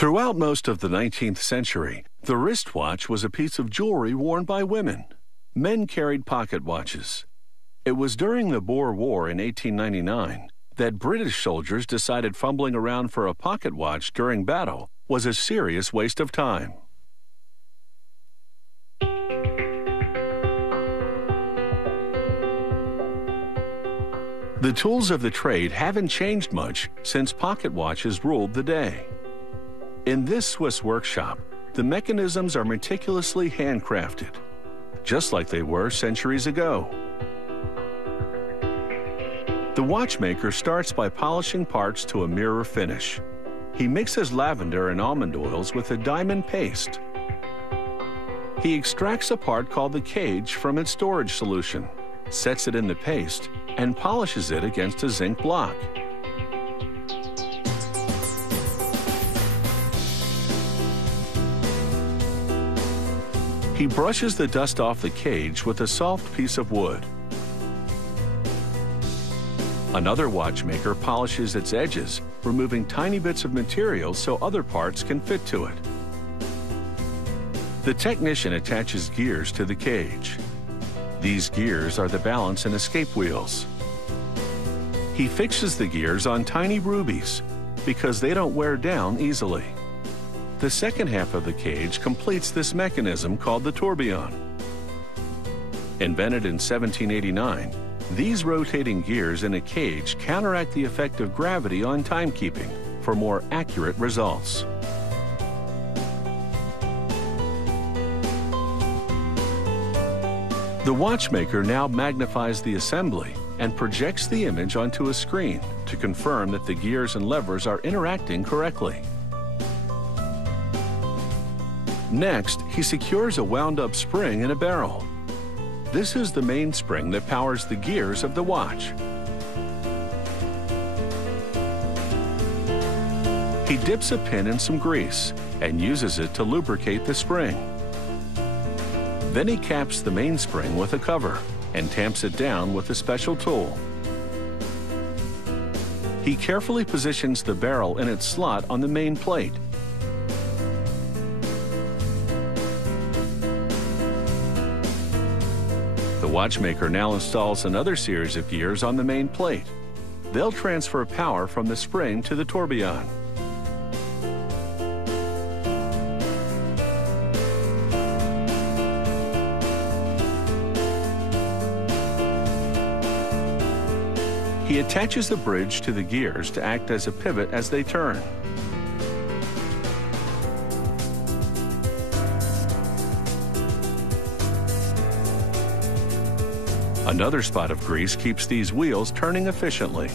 Throughout most of the 19th century, the wristwatch was a piece of jewelry worn by women. Men carried pocket watches. It was during the Boer War in 1899 that British soldiers decided fumbling around for a pocket watch during battle was a serious waste of time. The tools of the trade haven't changed much since pocket watches ruled the day. In this Swiss workshop, the mechanisms are meticulously handcrafted, just like they were centuries ago. The watchmaker starts by polishing parts to a mirror finish. He mixes lavender and almond oils with a diamond paste. He extracts a part called the cage from its storage solution, sets it in the paste, and polishes it against a zinc block. He brushes the dust off the cage with a soft piece of wood. Another watchmaker polishes its edges, removing tiny bits of material so other parts can fit to it. The technician attaches gears to the cage. These gears are the balance and escape wheels. He fixes the gears on tiny rubies because they don't wear down easily. The second half of the cage completes this mechanism called the tourbillon. Invented in 1789, these rotating gears in a cage counteract the effect of gravity on timekeeping for more accurate results. The watchmaker now magnifies the assembly and projects the image onto a screen to confirm that the gears and levers are interacting correctly. Next, he secures a wound-up spring in a barrel. This is the mainspring that powers the gears of the watch. He dips a pin in some grease and uses it to lubricate the spring. Then he caps the mainspring with a cover and tamps it down with a special tool. He carefully positions the barrel in its slot on the main plate. The watchmaker now installs another series of gears on the main plate. They'll transfer power from the spring to the tourbillon. He attaches the bridge to the gears to act as a pivot as they turn. Another spot of grease keeps these wheels turning efficiently.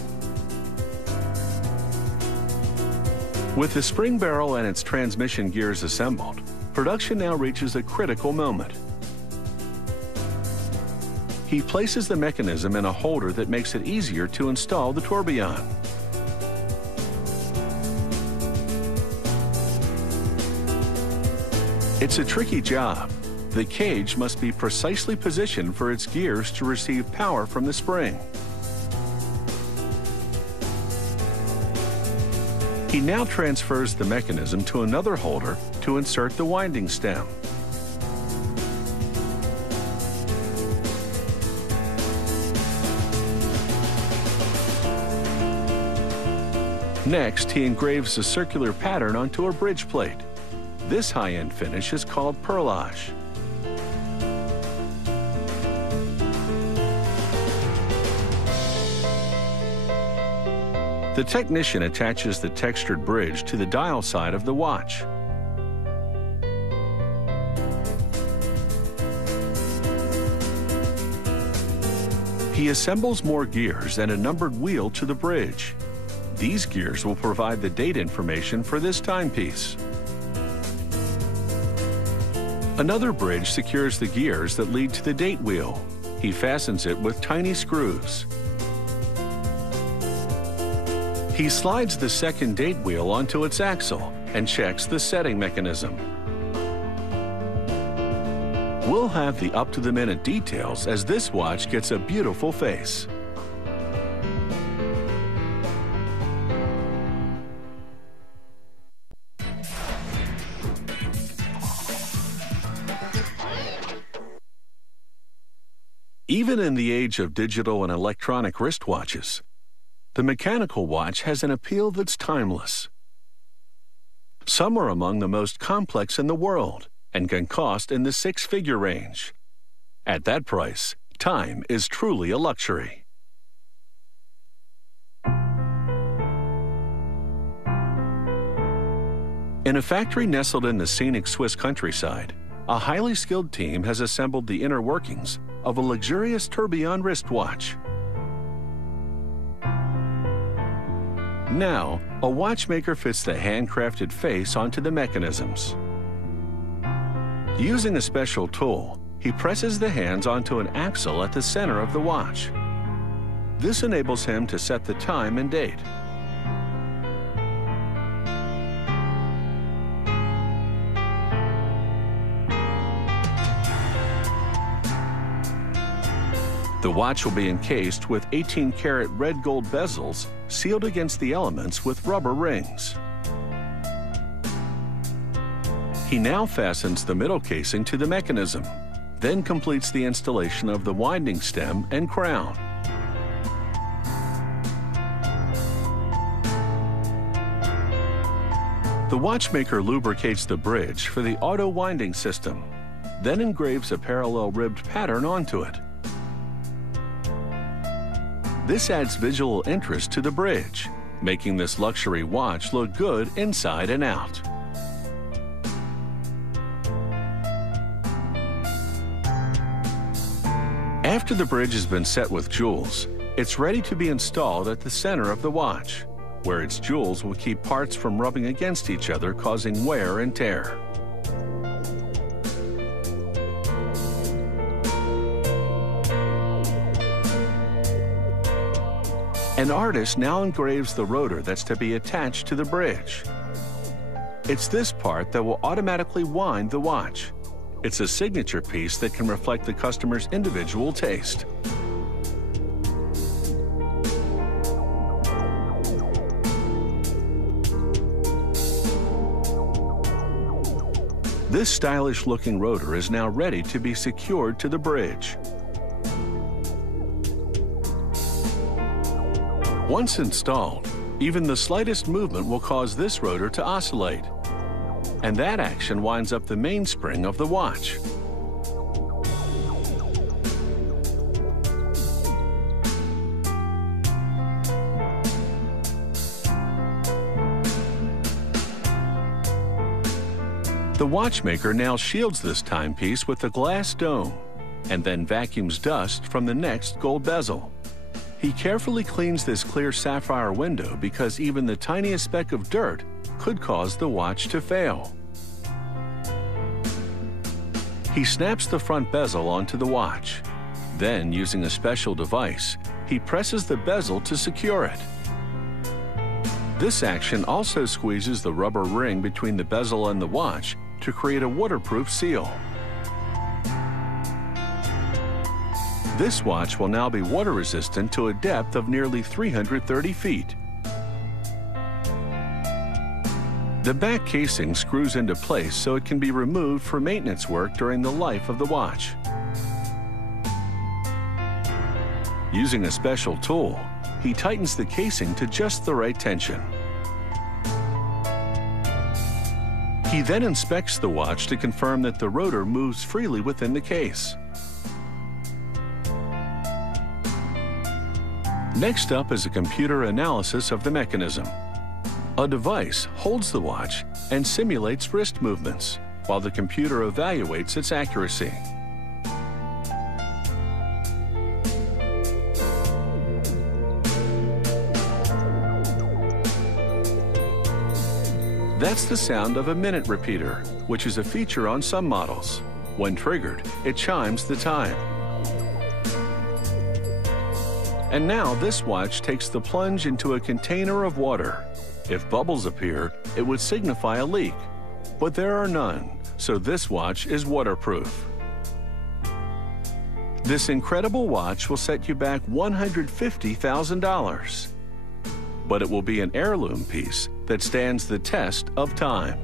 With the spring barrel and its transmission gears assembled, production now reaches a critical moment. He places the mechanism in a holder that makes it easier to install the tourbillon. It's a tricky job. The cage must be precisely positioned for its gears to receive power from the spring. He now transfers the mechanism to another holder to insert the winding stem. Next, he engraves a circular pattern onto a bridge plate. This high-end finish is called perlage. The technician attaches the textured bridge to the dial side of the watch. He assembles more gears and a numbered wheel to the bridge. These gears will provide the date information for this timepiece. Another bridge secures the gears that lead to the date wheel. He fastens it with tiny screws. He slides the second date wheel onto its axle and checks the setting mechanism. We'll have the up-to-the-minute details as this watch gets a beautiful face. Even in the age of digital and electronic wristwatches, the mechanical watch has an appeal that's timeless. Some are among the most complex in the world and can cost in the six-figure range. At that price, time is truly a luxury. In a factory nestled in the scenic Swiss countryside, a highly skilled team has assembled the inner workings of a luxurious tourbillon wristwatch. Now, a watchmaker fits the handcrafted face onto the mechanisms. Using a special tool, he presses the hands onto an axle at the center of the watch. This enables him to set the time and date. The watch will be encased with 18-karat red gold bezels sealed against the elements with rubber rings. He now fastens the middle casing to the mechanism, then completes the installation of the winding stem and crown. The watchmaker lubricates the bridge for the auto winding system, then engraves a parallel ribbed pattern onto it. This adds visual interest to the bridge, making this luxury watch look good inside and out. After the bridge has been set with jewels, it's ready to be installed at the center of the watch, where its jewels will keep parts from rubbing against each other, causing wear and tear. An artist now engraves the rotor that's to be attached to the bridge. It's this part that will automatically wind the watch. It's a signature piece that can reflect the customer's individual taste. This stylish-looking rotor is now ready to be secured to the bridge. Once installed, even the slightest movement will cause this rotor to oscillate, and that action winds up the mainspring of the watch. The watchmaker now shields this timepiece with a glass dome and then vacuums dust from the next gold bezel. He carefully cleans this clear sapphire window because even the tiniest speck of dirt could cause the watch to fail. He snaps the front bezel onto the watch. Then, using a special device, he presses the bezel to secure it. This action also squeezes the rubber ring between the bezel and the watch to create a waterproof seal. This watch will now be water resistant to a depth of nearly 330 feet. The back casing screws into place so it can be removed for maintenance work during the life of the watch. Using a special tool, he tightens the casing to just the right tension. He then inspects the watch to confirm that the rotor moves freely within the case. Next up is a computer analysis of the mechanism. A device holds the watch and simulates wrist movements, while the computer evaluates its accuracy. That's the sound of a minute repeater, which is a feature on some models. When triggered, it chimes the time. And now this watch takes the plunge into a container of water. If bubbles appear, it would signify a leak, but there are none, so this watch is waterproof. This incredible watch will set you back $150,000, but it will be an heirloom piece that stands the test of time.